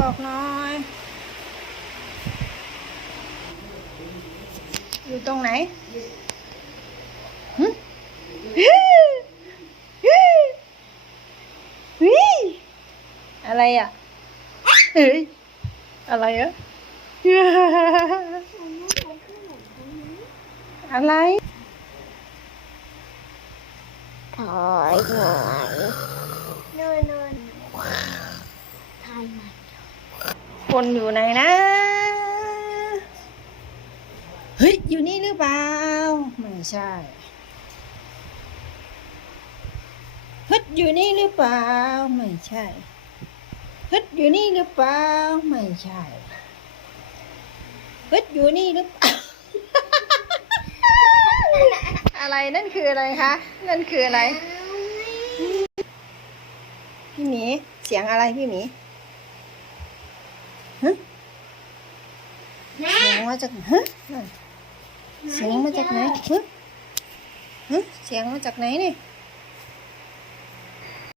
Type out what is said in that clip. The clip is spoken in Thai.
บอกหน่อย อยู่ตรงไหนหึฮึฮึอะไรอะเฮ้ยอะไรอะอะไรถอยหน่อยนอนนอนทายมา คนอยู่ไหนนะ เฮ้ย อยู่นี่หรือเปล่า ไม่ใช่ฮึดอยู่นี่หรือเปล่า ไม่ใช่ฮึดอยู่นี่หรือเปล่า ไม่ใช่ฮึดอยู่นี่หรือเปล่า อะไรนั่นคืออะไรคะ นั่นคืออะไร พี่หมี เสียงอะไรพี่หมีฮะ เสียงมาจากฮะเสียงมาจากไหนฮะฮะเสียงมาจากไหนนี่